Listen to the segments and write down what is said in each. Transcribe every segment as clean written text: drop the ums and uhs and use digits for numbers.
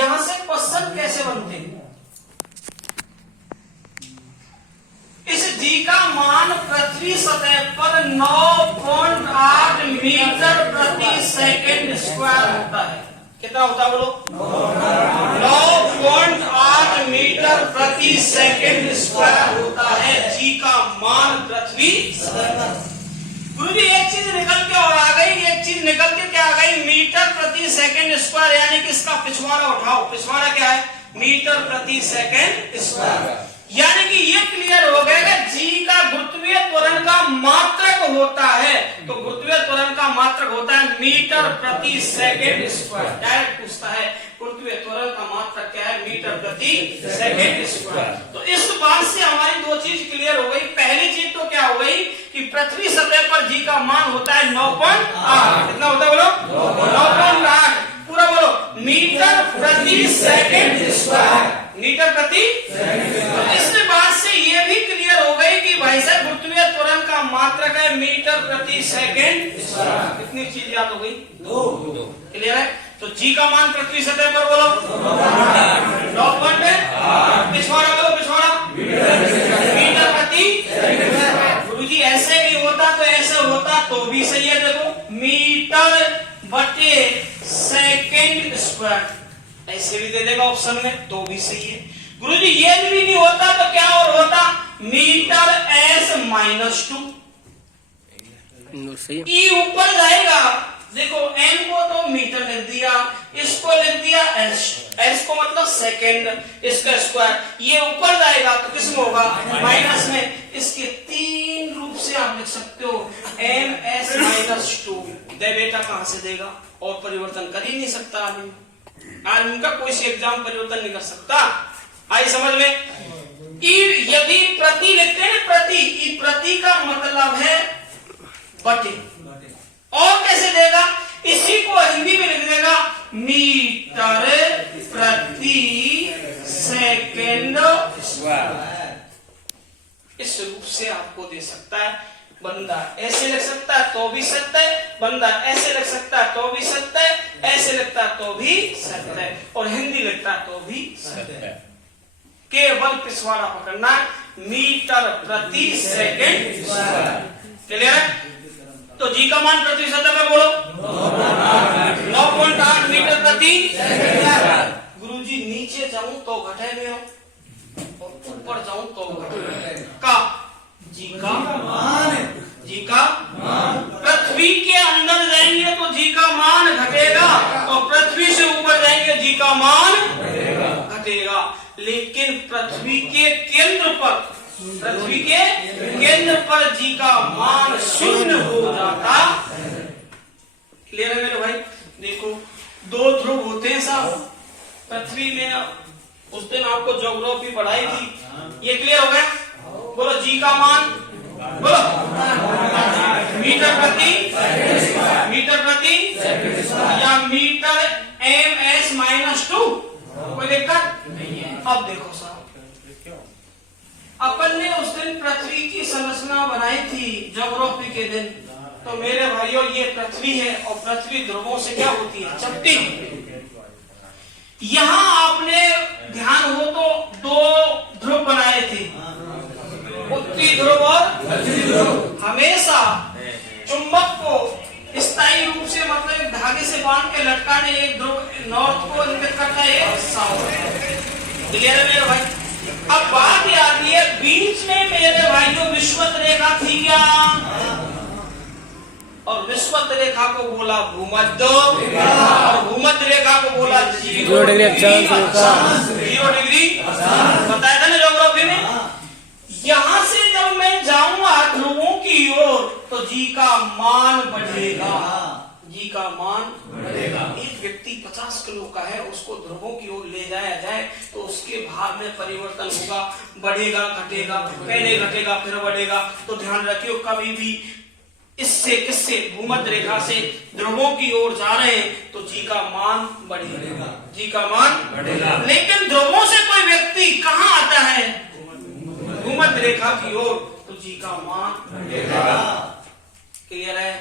यहां से क्वेश्चन कैसे बनते हैं? इस जी का मान पृथ्वी सतह पर 9.8 मीटर प्रति सेकंड स्क्वायर होता है। कितना होता है बोलो? 9.8 मीटर प्रति सेकंड स्क्वायर होता है जी का मान पृथ्वी सतह पर। गुरुजी एक चीज निकल के और आ गई, एक चीज निकल के क्या आ गई? मीटर प्रति सेकंड स्क्वायर, यानी कि इसका पिछवाड़ा उठाओ। पिछवाड़ा क्या है? मीटर प्रति सेकंड स्क्वायर। यानी कि ये क्लियर हो गया कि जी का गुरुत्वीय त्वरण का मात्रक होता है, तो गुरुत्वीय त्वरण का मात्रक होता है मीटर प्रति सेकंड स्क्वायर। डायरेक्ट पूछता है गुरुत्वीय त्वरण का मात्रक क्या है? मीटर प्रति सेकंड स्क्वायर। तो इस बात से हमारी दो चीज क्लियर हो गई। पहली चीज तो क्या हो गई कि पृथ्वी सतह पर जी का मान होता है 9.8। कितना होता है बोलो? 9.8। पूरा बोलो, मीटर प्रति सेकंड स्क्वायर। मीटर प्रति सेकंड। इस बात से ये भी क्लियर हो गई कि भाई साहब गुरुत्वीय त्वरण का मात्रक है मीटर प्रति सेकंड स्क्वायर। कितनी चीज याद हो गई? दो। क्लियर है? तो जी का मान पृथ्वी सतह पर बोलो 9.8। पिछवाड़ा बोलो, पिछवाड़ा मीटर प्रति सेकंड। गुरुजी ऐसे भी होता तो ऐसे होता तो भी सही है। देखो मीटर बटे सेकंड स्क्वायर ऐसे भी दे देगा ऑप्शन में, तो भी सही है। गुरुजी ये भी नहीं होता तो क्या और होता? Metre s-2। ई ऊपर जाएगा। देखो n को तो मीटर लिख दिया, इसको लिख दिया s को मतलब सेकंड, इसका स्क्वायर। ये ऊपर जाएगा तो किस में होगा? माइनस में। इसके तीन रूप से आप लिख सकते हो ms-2। दे बेटा कहां से देगा? और परिवर्तन कर ही नहीं सकता आदमी। आदमी का कोई से एग्जाम परिवर्तन नहीं कर सकता। आई समझ में? यदि प्रति लिखते हैं, प्रति, प्रति का मतलब है बटे। और कैसे देगा? इसी को हिंदी में लिख देगा मीटर प्रति सेकंड स्क्वायर। इस रूप से आपको दे सकता है। बंदा ऐसे लिख सकता है तो भी सत्य है, बंदा ऐसे लिख सकता है तो भी सत्य है, ऐसे लिखता है तो भी सत्य है, और हिंदी लिखता है तो भी सत्य है। केवल पिछवाड़ा पकड़ना, मीटर प्रति सेकंड स्क्वायर। क्लियर है? तो जी का मान पृथ्वी सतह पर बोलो 9.8 मीटर प्रति सेकंड। गुरुजी नीचे जाऊं तो घटे में हो, और ऊपर जाऊं तो घटे का जी का मान, जी का मान। पृथ्वी के अंदर जाएंगे तो जी का मान घटेगा, और पृथ्वी से ऊपर जाएंगे जी का मान घटेगा। लेकिन पृथ्वी के केंद्र पर, पृथ्वी के केंद्र पर जी का मान शून्य हो जाता। क्लियर है मेरे भाई? देखो दो ध्रुव होते हैं साहब पृथ्वी में। उस दिन आपको ज्योग्राफी पढ़ाई थी, ये क्लियर हो गया? बोलो जी का मान, बोलो मीटर प्रति, मीटर प्रति या मीटर ms-2। कोई दिक्कत नहीं है। अब देखो साहब, अपन ने उस दिन पृथ्वी की संरचना बनाई थी ज्योग्राफी के दिन। तो मेरे भाइयों ये पृथ्वी है, और पृथ्वी ध्रुवों से क्या होती है? चपटी। यहाँ आपने ध्यान हो तो दो ध्रुव बनाए थे, उत्तरी ध्रुव और दक्षिणी ध्रुव। हमेशा चुंबक को स्थायी रूप से मतलब एक धागे से बांध के लटकाने, एक ध्रुव नॉर्थ को इंगित करता है, एक साउथ। क्लियर है मेरे भाई? अब बात ये आती है, बीच में मेरे भाइयों विषुवत रेखा थी क्या? और विषुवत रेखा को बोला भूमध्य, और भूमध्य रेखा को बोला 0 डिग्री। 0 डिग्री बताया था ना ज्योग्राफी में। यहां से जब मैं जाऊंगा ध्रुवों की ओर तो जी का मान बढ़ेगा, जी का मान बढ़ेगा। एक व्यक्ति 50 किलो का है, उसको ध्रुवों की ओर ले जाया जाए तो उसके भार में परिवर्तन होगा, बढ़ेगा घटेगा, पहले घटेगा फिर बढ़ेगा। तो ध्यान रखियो, कभी भी इससे किससे भूमध्य रेखा से ध्रुवों की ओर जा रहे हैं तो जी का मान बढ़ेगा, जी का मान बढ़ेगा। लेकिन ध्रुवों से कोई व्यक्ति कहाँ आता है? भूमध्य रेखा की ओर, तो जी का मान बढ़ेगा। क्लियर है?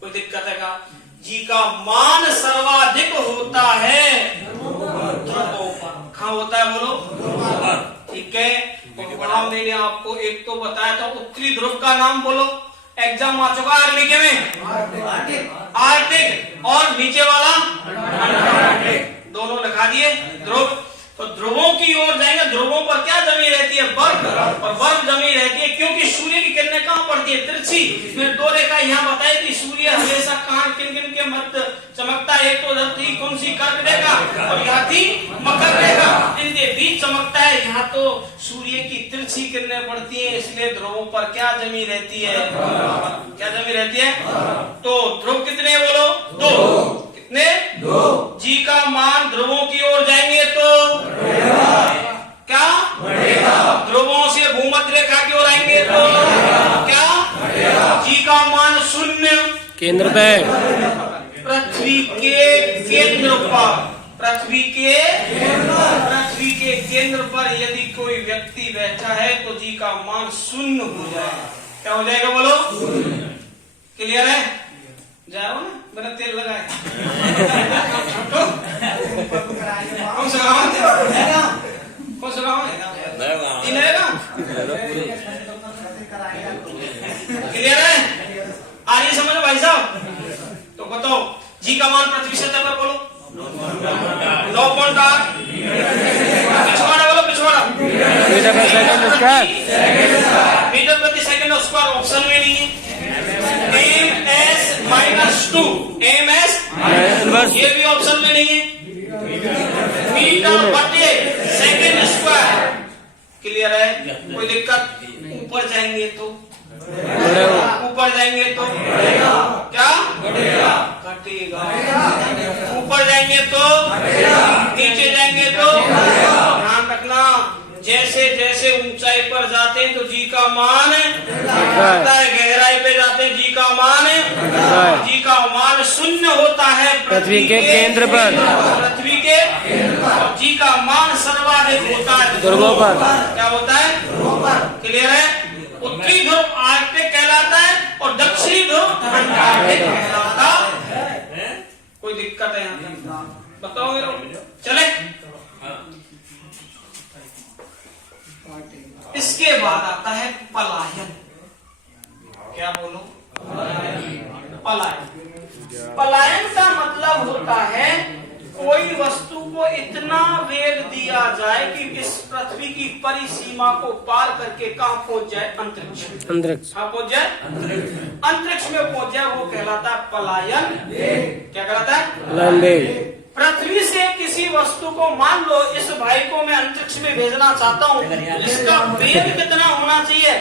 कोई दिक्कत है का? जी का मान सर्वाधिक होता है ध्रुव हाँ, मैंने आपको एक तो बताया था। उत्तरी ध्रुव का नाम बोलो, एग्जाम आ चुका है लिखे में, आर्टिक, और नीचे वाला दोनों लिखा दिए ध्रुव। तो ध्रुवों की ओर जाएंगे, ध्रुवों पर क्या जमी रहती है? बर्फ, और बर्फ जमी रहती है क्योंकि सूर्य की किरणें कहाँ पड़ती है? तिरछी। फिर दो रेखा यहाँ बताई कि सूर्य हमेशा कहाँ किन किन के मध्य चमकता है? एक तो धरती कौन सी? कर्क रेखा, और यहाँ थी मकर रेखा, इनके बीच चमकता है। यहाँ तो सूर्य की तिरछी किरणें पड़ती है, इसलिए ध्रुवों पर क्या जमी रहती है? क्या जमी रहती है? तो ध्रुव कितने बोलो? दो। कितने? दो। जी का मान ध्रुवों की ओर जाएंगे तो क्या बढ़ेगा? ध्रुवों से भूमध्य रेखा की ओर आएंगे तो क्या बढ़ेगा? जी का मान शून्य केंद्र पे, पृथ्वी के केंद्र पर, पृथ्वी के केंद्र पर यदि कोई व्यक्ति बैठा है तो जी का मान शून्य हो जाएगा। क्या हो जाएगा बोलो? क्लियर है? जाओ ना, मैंने तेल लगाया। कौन सा गाँव? कौन सा गाँव है? क्लियर है? आ रही समझ भाई साहब? तो बताओ जी का मान पृथ्वी सतह पर बोलो 9.8 पिछवाड़ा बोलो, पिछवाड़ा मीटर प्रति सेकंड स्क्वायर, मीटर प्रति सेकंड स्क्वायर ऑप्शन में नहीं है। -2 ms, ये भी ऑप्शन में नहीं है। मीटर प्रति सेकंड स्क्वायर, क्लियर है? कोई दिक्कत? ऊपर जाएंगे तो ऊपर जाएंगे तो क्या घटेगा? ऊपर जाएंगे तो नीचे जाएंगे तो ध्यान रखना, जैसे जैसे ऊंचाई पर जाते हैं तो जी का मान बढ़ता है, गहराई पे जाते हैं जी का मान, जी का मान शून्य होता है पृथ्वी के केंद्र पर, पृथ्वी के, और जी का मान सर्वाधिक होता है ध्रुवों पर। क्या होता है? क्लियर है? उत्तरी ध्रुव आर्कटिक कहलाता है और दक्षिणी ध्रुव अंटार्कटिक कहलाता है। कोई दिक्कत है यहाँ? बताओ मेरे, चले। इसके बाद आता है पलायन। क्या बोलो? पलायन। पलायन का मतलब होता है कोई वस्तु को इतना वेग दिया जाए कि इस पृथ्वी की परिसीमा को पार करके कहाँ पहुंच जाए? अंतरिक्ष। अंतरिक्ष कहाँ पहुंच जाए? अंतरिक्ष में पहुंच जाए, वो कहलाता है पलायन। क्या कहलाता है? पृथ्वी से किसी वस्तु को, मान लो इस भाई को मैं अंतरिक्ष में भेजना चाहता हूँ, इसका वेग कितना होना चाहिए?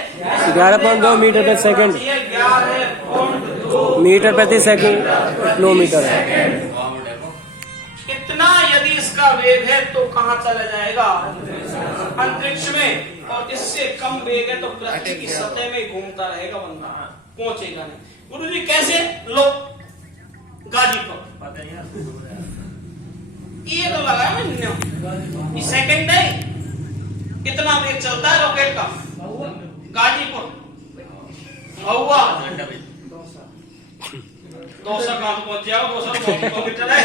11.2 मीटर प्रति सेकंड, 11.2 मीटर प्रति सेकंड, किलोमीटर है। इतना यदि इसका वेग है तो कहाँ चला जाएगा? अंतरिक्ष में। और इससे कम वेग है तो पृथ्वी की सतह में घूमता रहेगा, बंदा पहुंचेगा नहीं। गुरु जी कैसे? लो गाजीपुर, ये तो लगाया मैंने, सेकंड है, कितना वेग चलता है रॉकेट का? गाजीपुर हवा 200 कहाँ पहुंच जाओ? 200 किलोमीटर है।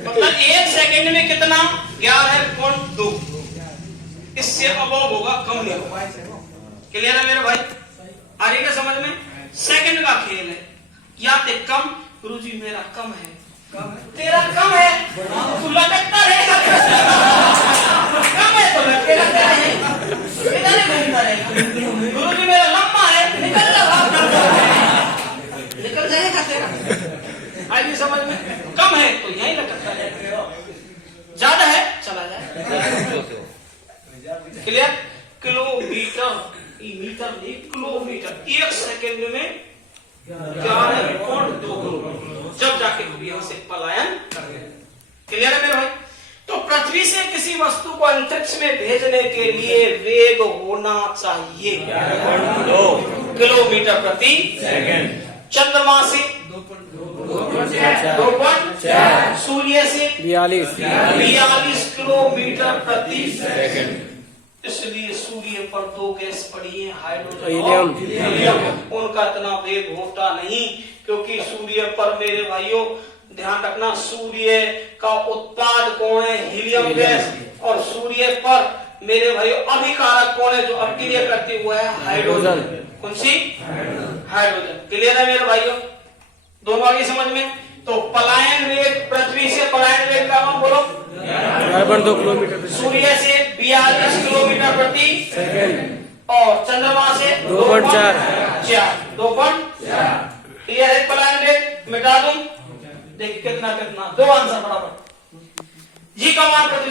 मतलब 1 सेकंड में कितना? 11.2। इससे अबव होगा, कम नहीं होगा। क्लियर है मेरे भाई? आ रही है समझ में? सेकंड का खेल है, या ते कम। गुरुजी मेरा कम है, तेरा कम है, तू लटकता रहेगा। कम है तो लटकेगा है, इधर ही घूमता रहेगा। गुरुजी मेरा लंबा है, निकल जाएगा तेरा। आई समझ में? कम है तो यही लटकता रहेगा, ज्यादा है चला जाए। क्लियर? किलोमीटर, मीटर नहीं, किलोमीटर। 1 सेकंड में 11.2 किलोमीटर, जब जाके यहाँ से पलायन कर गए। क्लियर है मेरे भाई? तो पृथ्वी से किसी वस्तु को अंतरिक्ष में भेजने के लिए वेग होना चाहिए 2 किलोमीटर प्रति सेकंड। चंद्रमा से 2.4, सूर्य से 42 किलोमीटर प्रति सेकंड। इसलिए सूर्य पर 2 गैस पड़ी है, हाइड्रोजन और हीलियम। उनका इतना वेग होता नहीं, क्योंकि सूर्य पर मेरे भाइयों ध्यान रखना, सूर्य का उत्पाद कौन है? Helium gas. और सूर्य पर मेरे भाई अभिकारक कौन है जो अब क्लियर करती हुआ है हाइड्रोजन। कौन सी? हाइड्रोजन। क्लियर है मेरे भाइयों? दोनों आगे समझ में? तो पलायन वेग, पृथ्वी से पलायन वेग का नाम बोलो। 4.2 किलोमीटर सूर्य से 42 किलोमीटर प्रति सेकंड और चंद्रमा से 2.4 2.4। क्लियर है? पलायन वेग मिटा दूं, देखिए कितना कितना, दो आंसर बराबर। जी का मान